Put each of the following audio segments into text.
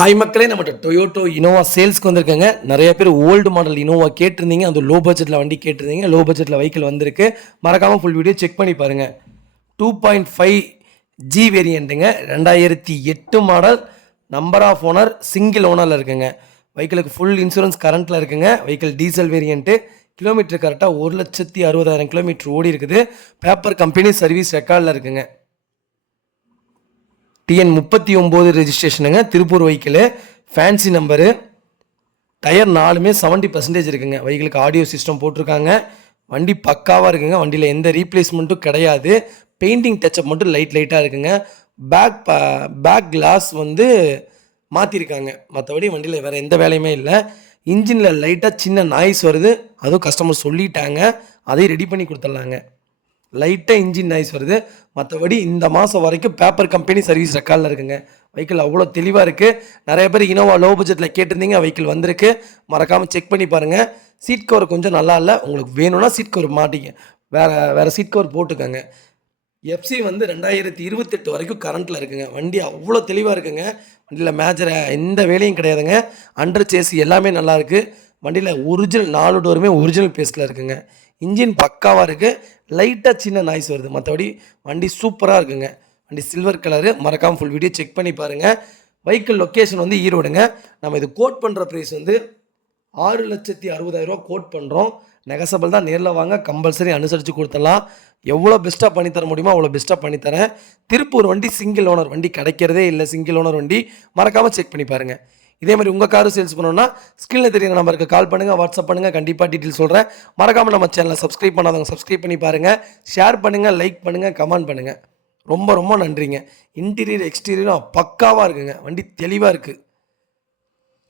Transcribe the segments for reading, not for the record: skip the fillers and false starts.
Hi மக்களே, நம்மகிட்ட Toyota Innova சேல்ஸ்க்கு வந்திருக்காங்க. நிறைய பேர் ஓல்டு மாடல் இனோவா கேட்டிருந்தீங்க. அது லோ பட்ஜெட்டில் வண்டி கேட்டிருந்தீங்க. லோ பட்ஜெட்டில் வெஹிக்கிள் வந்திருக்கு. மறக்காமல் ஃபுல் வீடியோ செக் பண்ணி பாருங்கள். 2.5G வேரியண்ட்டுங்க, 2008 model, number of owner, single ஓனரில் இருக்குங்க. வெஹிக்கிளுக்கு ஃபுல் இன்சூரன்ஸ் கரண்ட்டில் இருக்குங்க. வெஹிக்கிள் டீசல் வேரியண்ட்டு, கிலோமீட்டர் கரெக்டாக 1,60,000 கிலோமீட்டர் ஓடி இருக்குது. பேப்பர் கம்பெனி சர்வீஸ் ரெக்கார்டில் இருக்குங்க. TN 39 ரெஜிஸ்ட்ரேஷனுங்க, Tiruppur vehicle, fancy number, tyre 4மே 70% இருக்குங்க. வெஹிக்கிளுக்கு ஆடியோ சிஸ்டம் போட்டிருக்காங்க. வண்டி பக்காவாக இருக்குங்க. வண்டியில் எந்த ரீப்ளேஸ்மெண்ட்டும் கிடையாது. பெயிண்டிங் டச்சப் மட்டும் லைட்டாக இருக்குங்க. பேக் கிளாஸ் வந்து மாற்றிருக்காங்க. மற்றபடி வண்டியில் வேறு எந்த வேலையுமே இல்லை. இன்ஜினில் லைட்டாக சின்ன நாய்ஸ் வருது. அதுவும் கஸ்டமர் சொல்லிட்டாங்க, அதையும் ரெடி பண்ணி கொடுத்துட்லாங்க. லைட்டாக இன்ஜின் நாய்ஸ் வருது. மற்றபடி இந்த மாதம் வரைக்கும் பேப்பர் கம்பெனி சர்வீஸ் ரெக்கார்டில் இருக்குங்க. வெஹிக்கிள் அவ்வளோ தெளிவாக இருக்குது. நிறைய பேர் இனோவா லோ பட்ஜெட்டில் கேட்டிருந்தீங்க. வெஹிக்கிள் வந்திருக்கு. மறக்காமல் செக் பண்ணி பாருங்கள். சீட் கவர் கொஞ்சம் நல்லா இல்லை. உங்களுக்கு வேணும்னா சீட் கவர் மாட்டிங்க, வேறு சீட் கவர் போட்டுக்கோங்க. FC வந்து 2028 வரைக்கும் கரண்ட்டில் இருக்குங்க. வண்டி அவ்வளோ தெளிவாக இருக்குங்க. வண்டியில் மேஜர் எந்த வேலையும் கிடையாதுங்க. அண்டர் சேசி எல்லாமே நல்லாயிருக்கு. வண்டியில் ஒரிஜினல் 4 டோருமே ஒரிஜினல் பேஸில் இருக்குங்க. இன்ஜின் பக்காவாக இருக்குது. லைட்டாக சின்ன நாய்ஸ் வருது. மற்றபடி வண்டி சூப்பராக இருக்குங்க. வண்டி சில்வர் கலரு. மறக்காமல் ஃபுல் வீடியோ செக் பண்ணி பாருங்கள். வெஹிக்கிள் லொக்கேஷன் வந்து ஈரோடுங்க. நம்ம இது கோட் பண்ணுற ப்ரைஸ் வந்து 6,60,000 கோட் பண்ணுறோம். நெகசபிள் தான். நேரில் வாங்க, கம்பல்சரி அனுசரித்து கொடுத்துடலாம். எவ்வளோ பெஸ்ட்டாக பண்ணித்தர முடியுமோ அவ்வளோ பெஸ்ட்டாக பண்ணித்தரேன். திருப்பூர் வண்டி சிங்கிள் ஓனர் வண்டி கிடைக்கிறதே இல்லை. சிங்கிள் ஓனர் வண்டி மறக்காமல் செக் பண்ணி பாருங்கள். இதே மாதிரி உங்கள் காரும் சேல்ஸ் பண்ணணும்னா ஸ்க்ரீனில் தெரியுற நம்பருக்கு கால் பண்ணுங்கள், வாட்ஸ்அப் பண்ணுங்கள். கண்டிப்பாக டீட்டெயில் சொல்கிறேன். மறக்காமல் நம்ம சேனலை சப்ஸ்கிரைப் பண்ணாதவங்க சப்ஸ்கிரைப் பண்ணி பாருங்கள். ஷேர் பண்ணுங்கள், லைக் பண்ணுங்கள், கமெண்ட் பண்ணுங்கள். ரொம்ப ரொம்ப நன்றிங்க. இன்டீரியர் எக்ஸ்டீரியரும் பக்காவாக இருக்குங்க. வண்டி தெளிவாக இருக்குது.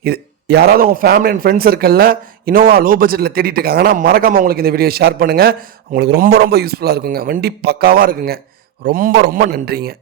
இது யாராவது உங்கள் ஃபேமிலி அண்ட் ஃப்ரெண்ட்ஸ் சர்க்கிளில் இனோவா லோ பட்ஜெட்டில் தேடிட்டு இருக்காங்கன்னா மறக்காமல் உங்களுக்கு இந்த வீடியோ ஷேர் பண்ணுங்கள். உங்களுக்கு ரொம்ப ரொம்ப யூஸ்ஃபுல்லாக இருக்குங்க. வண்டி பக்காவாக இருக்குங்க. ரொம்ப ரொம்ப நன்றிங்க.